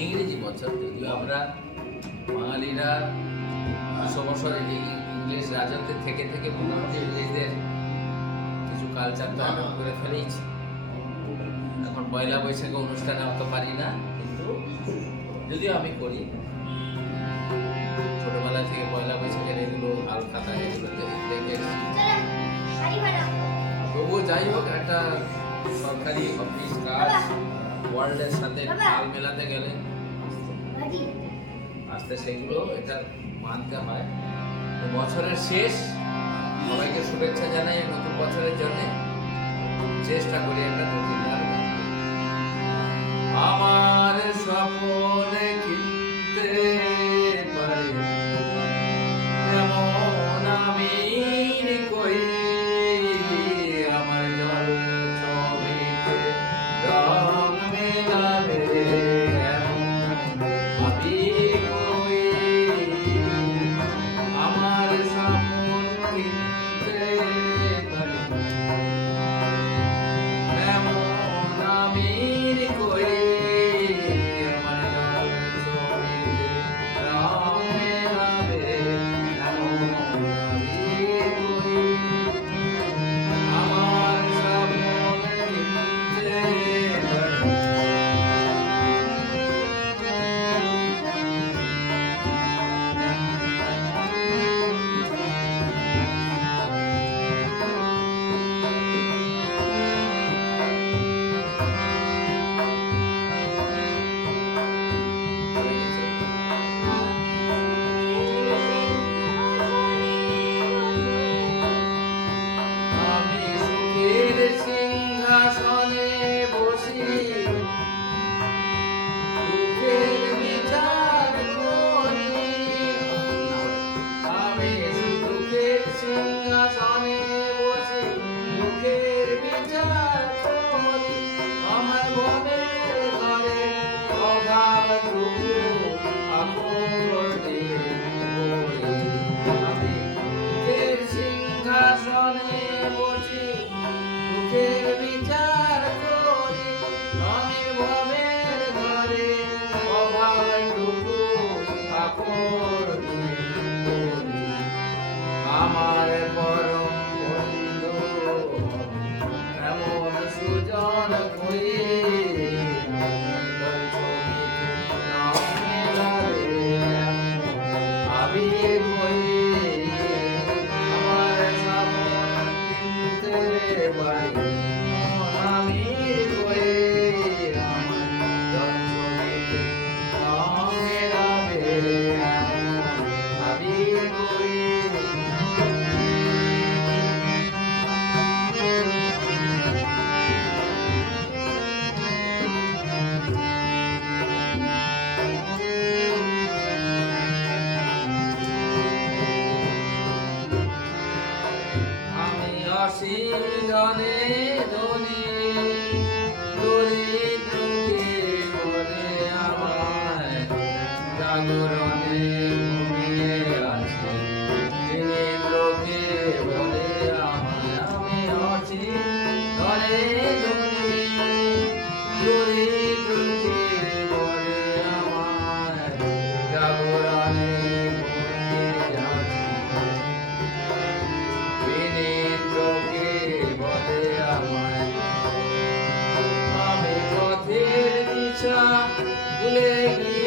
ইংরেজি বছর, যদিও আমরা বাঙালিরা 200 বছর ইংলিশ রাজত্বের থেকে থেকে মোটামুটি ইংরেজদের কিছু কালচার তো অ্যাডপ্ট করে ফেলেইছি। এখন পয়লা বৈশাখে অনুষ্ঠানে অত পারি না, কিন্তু যদিও আমি করি ছোটবেলা থেকে পয়লা বৈশাখের এগুলো হালখাতা এগুলো দেখে তবুও যাই হোক, একটা সরকারি অফিস কাজ ওয়ার্ল্ডের সাথে তাল মেলাতে গেলে আস্তে সেগুলো এটা মানতে হয়। বছরের শেষ, সবাইকে শুভেচ্ছা জানাই নতুন বছরের জন্য। চেষ্টা করি একটা নতুন গান গাইতে। আমার স্বপ্নে কিনতে পারে এমন আমি কই, আমার জল ছবিতে রং মেলাবে এমন আমি কই, আমার স্বপ্ন কিনতে পারে এমন আমি কই, আমার জল ছবিতে রং মেলাবে এমন আমি কই, আমার স্বপ্ন কিনতে পারে। আমি সুখের সিংহাসনে বসি, দুঃখের বিচার করি। আমি সুখের সিংহাসনে বসি, দুঃখের বিচার করি। আমার ভবের ঘরে অভাবটুকু আপন দিয়ে ভরি। আমি সুখের সিংহাসনে বসি, দুঃখের বিচার করি। আমি ভবের ঘরে অভাবটুকু আপন দিয়ে ভরি। আমার পরম বন্ধু এমন সুজন কই, আমার ছবিতে রং মেলাবে এমন আমি কই, আমার স্বপ্ন কিনতে পারি এমন আমি কই, আমার জল ছবিতে রং মেলাবে এমন আমি কই। আমি অসীম ধনে ধনী, দরিদ্রকে বলে আমায় জাগরণে ঘুমিয়ে আছে, দরিদ্রকে বলে আমায়। আমি অসীম ধনে ধনী, দরিদ্রকে বলে আমায় জাগরণে ঘুমিয়ে আছে, বিনিদ্রকে বলে আমায়। আমি পথের দিশা ভুলে গিয়ে